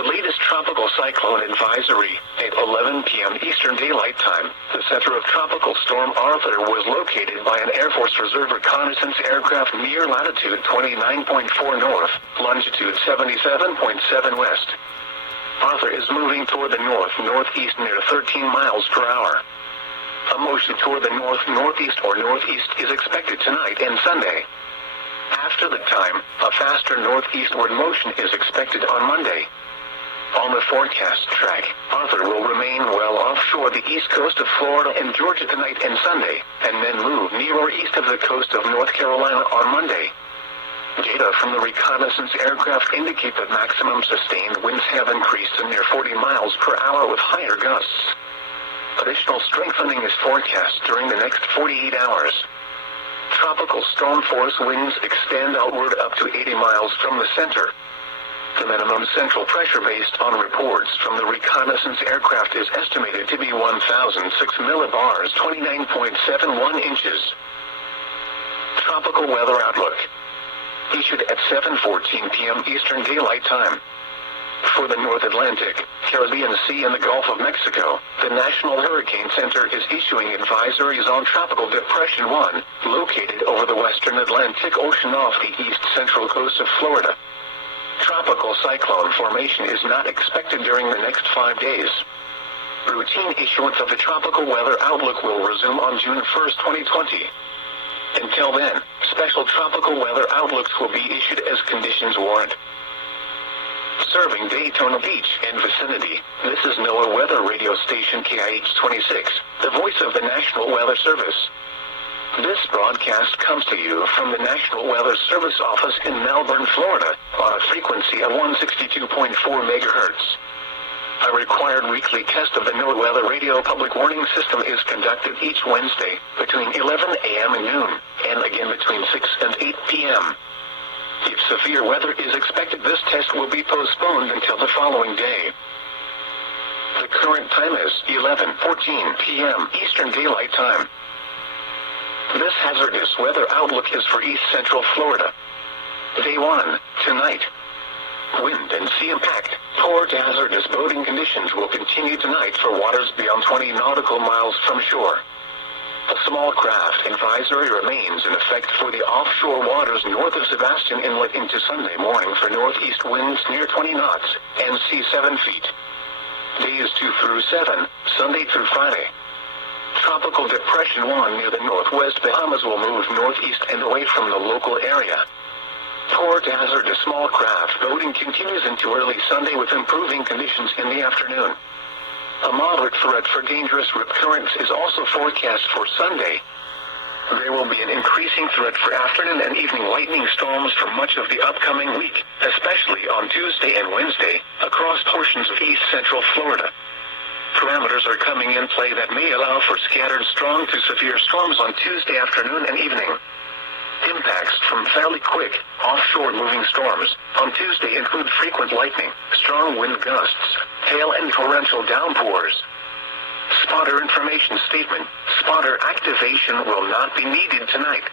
the latest tropical cyclone advisory. At 11 p.m. Eastern Daylight Time, the center of Tropical Storm Aurther was located by an Air Force Reserve reconnaissance aircraft near latitude 29.4 north, longitude 77.7 west. Aurther is moving toward the north-northeast near 13 miles per hour. A motion toward the north-northeast or northeast is expected tonight and Sunday. After that time, a faster northeastward motion is expected on Monday. On the forecast track, Aurther will remain well offshore the east coast of Florida and Georgia tonight and Sunday, and then move near or east of the coast of North Carolina on Monday. Data from the reconnaissance aircraft indicate that maximum sustained winds have increased to near 40 miles per hour with higher gusts. Additional strengthening is forecast during the next 48 hours. Tropical storm force winds extend outward up to 80 miles from the center. The minimum central pressure based on reports from the reconnaissance aircraft is estimated to be 1,006 millibars, 29.71 inches. Tropical weather outlook. Issued at 7:14 p.m. Eastern Daylight Time. For the North Atlantic, Caribbean Sea and the Gulf of Mexico, the National Hurricane Center is issuing advisories on Tropical Depression 1, located over the western Atlantic Ocean off the east-central coast of Florida. Tropical cyclone formation is not expected during the next 5 days. Routine issuance of the Tropical Weather Outlook will resume on June 1, 2020. Until then, special tropical weather outlooks will be issued as conditions warrant. Serving Daytona Beach and vicinity, this is NOAA weather radio station KIH26, the voice of the National Weather Service. This broadcast comes to you from the National Weather Service office in Melbourne, Florida, on a frequency of 162.4 megahertz. A required weekly test of the NOAA Weather Radio Public Warning System is conducted each Wednesday, between 11 a.m. and noon, and again between 6 and 8 p.m. If severe weather is expected, this test will be postponed until the following day. The current time is 11:14 p.m. Eastern Daylight Time. This hazardous weather outlook is for East Central Florida. Day 1, tonight. Wind and sea impact. Poor to hazardous boating conditions will continue tonight for waters beyond 20 nautical miles from shore. A small craft advisory remains in effect for the offshore waters north of Sebastian Inlet into Sunday morning for northeast winds near 20 knots, and sea 7 feet. Days 2 through 7, Sunday through Friday. Tropical Depression 1 near the northwest Bahamas will move northeast and away from the local area. Poor to hazardous small craft boating continues into early Sunday with improving conditions in the afternoon. A moderate threat for dangerous rip currents is also forecast for Sunday. There will be an increasing threat for afternoon and evening lightning storms for much of the upcoming week, especially on Tuesday and Wednesday, across portions of east central Florida. Parameters are coming in play that may allow for scattered strong to severe storms on Tuesday afternoon and evening. Impacts from fairly quick, offshore moving storms on Tuesday include frequent lightning, strong wind gusts, hail and torrential downpours. Spotter information statement: spotter activation will not be needed tonight.